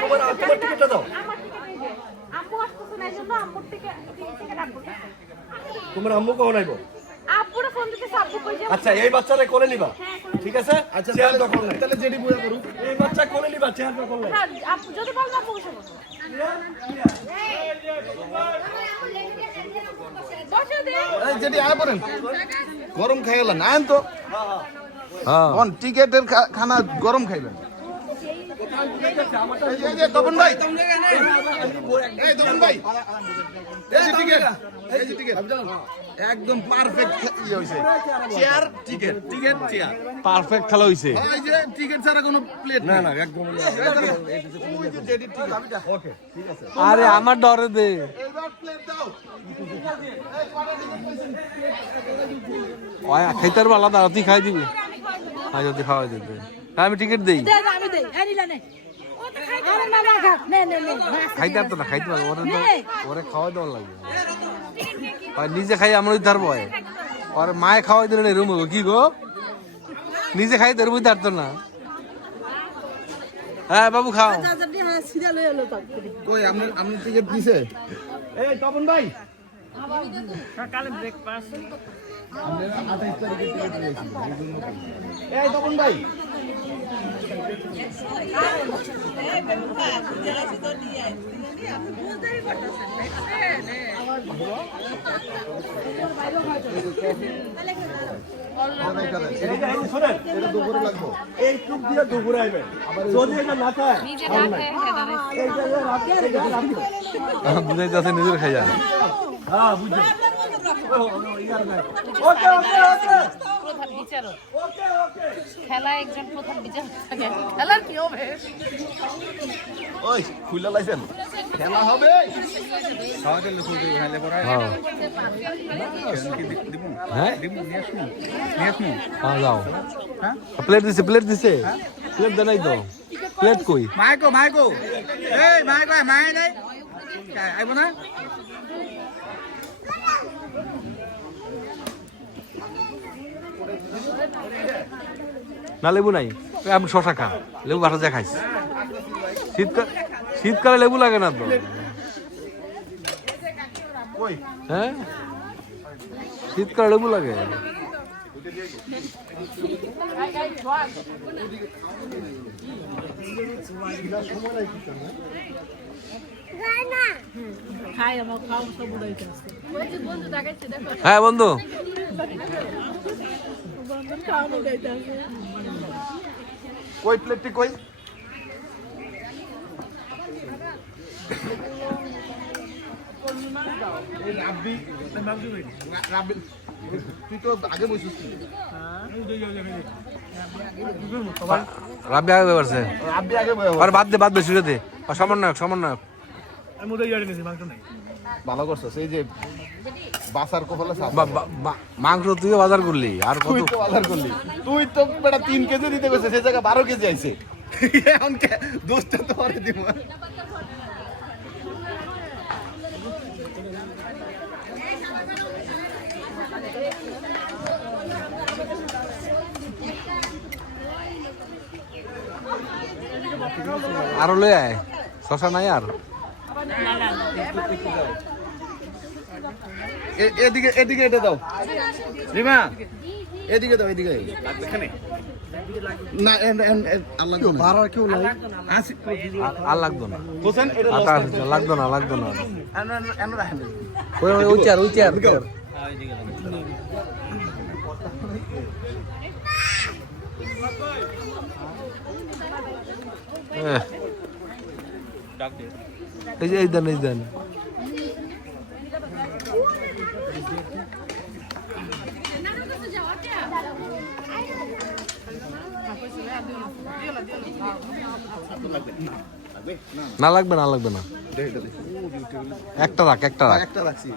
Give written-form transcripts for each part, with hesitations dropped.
তোমার টিকিটটা দাও। তোমার আম্মু কখন আইবো? আচ্ছা এই বাচ্চারে কোলে নিবা, ঠিক আছে? আচ্ছা চেয়ার দখল নাই, তাহলে যেটি বুয়া করুক, এই বাচ্চা কোলে নিবা, চেয়ার দখল নাই। যদি বলবো আপু বসে এই যেটি আয় পড়েন, গরম খাইলেন আইন তো। হ্যাঁ টিকেটের খানা গরম খাইলেন। তপন ভাই, এই তপন ভাই, এই যে টিকেট, এই যে টিকেট একদম পারফেক্ট ইয়ে হইছে। Chair ticket, ticket chair perfect খেলা হইছে। এই যে টিকেট ছাড়া কোনো প্লেট না না একদম ওই যে যেটি টিকেট। ওকে ঠিক আছে। আরে আমার ডরে দে। এবার প্লেট দাও। ওই খাইতার বালা দাও, তুই খাই দিবি। হ্যাঁ যদি খাওয়াই দিবে, হ্যাঁ আমি টিকিট দেই। আমি দেই এনিলা নে আরে না না নে নে নে খাইতে পারতো না, খাইতে পারবো, ওরে খাওয়াই দেওয়া লাগবে। আর নিজে খাই আমরা ধরবো, আর মায়ে খাওয়াই দিলে এরম হবো কি গো, নিজে খাই ধরবো ধরতো না। হ্যাঁ বাবু খাও। কই আপনি টিকেট দিছে? এই তপন ভাই, সকালে ব্রেকফাস্ট আমরা 28 তারিখে টিকেট দিয়েছি। এই তপন ভাই, শোনেন এটা দুপুরে লাগবে। এই টুক দিয়ে দুপুরে আইবে, যদি এটা না খায় বুঝাইতে নিজের খাইয়া। হ্যাঁ বুঝছি। ওকে ওকে ওকে প্রধান বিচারক খেলায় একজন প্রধান বিচারক থাকে, খেলার কি হবে? ওই খুইলা লাইছেন খেলা হবে। হ্যাঁ যাও। প্লেট দিছে, প্লেট দিছে, প্লেট দেয় নাই তো। প্লেট কই? মাইকো মাইকো, এই মাইকো মাই নাই আইব না। না লেবু নাই, আমি শশা খা, লেবু বাসা যা খাইছি। শীতকালে লেবু লাগে না তো। হ্যাঁ শীতকালে লেবু লাগে। হ্যাঁ বন্ধু, কই প্লেটটি কই? তুই তো আগে বসিস। রাব্বি আগে পারছে, রাব্বি আগে আর বাদ দে, বাদ দে, শুয়ে দে। আর সমন্বয়ক, সমন্বয়ক ভালো করছিস। এই যে বাসার কপালে মাংস তুই বাজার করলি, আর কত তুই তো বাজার করলি। তুই তো বেটা 3 কেজি দিতে গেছে, সেই জায়গায় 12 কেজি আইছে। এখন দোষটা তো আরে দিব। আরো লই আয়, শশা নাই আর। এদিকে এদিকে এটা দাও রিমা, এদিকে দাও, এদিকে না। আল্লাহ ভাড়া কেউ নাই, আর লাগতো না, হোসেন এটা লাগতো না, লাগতো না। রাখেন। ওই চেয়ার, ওই চেয়ার। এই যে এই দেন, এই দেন। না লাগবে না, লাগবে না, একটা রাখ, একটা রাখ, একটা রাখছি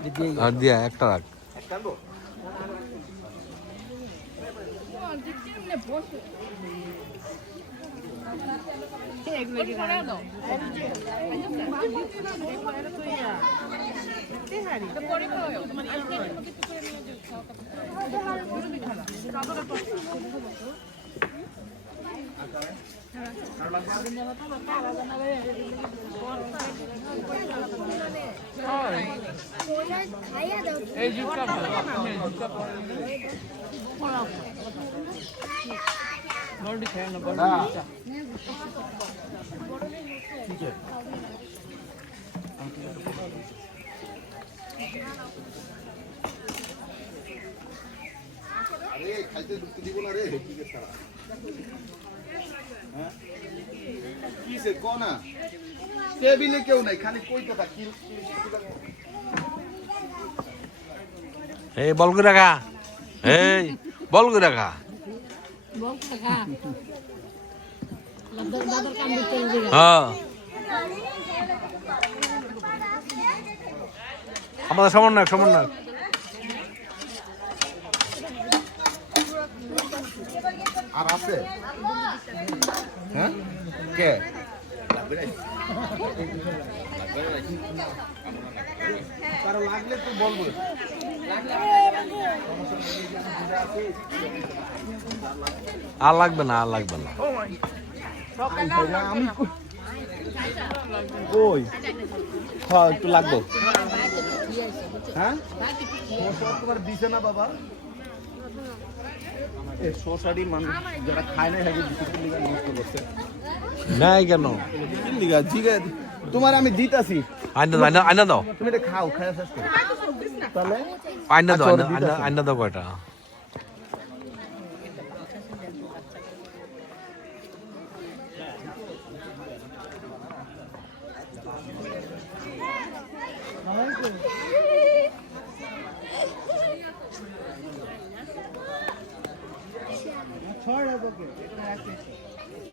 আর দিয়া একটা রাখ। এই জুটটা ভালো বড়ি খায় না বড়ি ঠিক আছে আরে খাইতে ঢুকতে দিব না রে ঠিক আছে হ্যাঁ কিসে কোনা টেবিলে কেউ নাই খালি কইতে থাকি এই বল করে রাখা এই বল করে রাখা হ্যাঁ আমাদের সমন্বয়ক আর আছে হ্যাঁ কে কারো লাগলে তো বলবো আর লাগবে না আমি কই হ্যাঁ একটু লাগবো হ্যাঁ তোমার দিছে না বাবা এই সোসাইটি মানুষ যারা খায় না হ্যাঁ লিগা নষ্ট করছে নাই কেন লিগা জিগে তোমার আমি দিতাছি আইনা দাও তুমি এটা খাও খায় শেষ করো তাহলে আইনা দাও কয়টা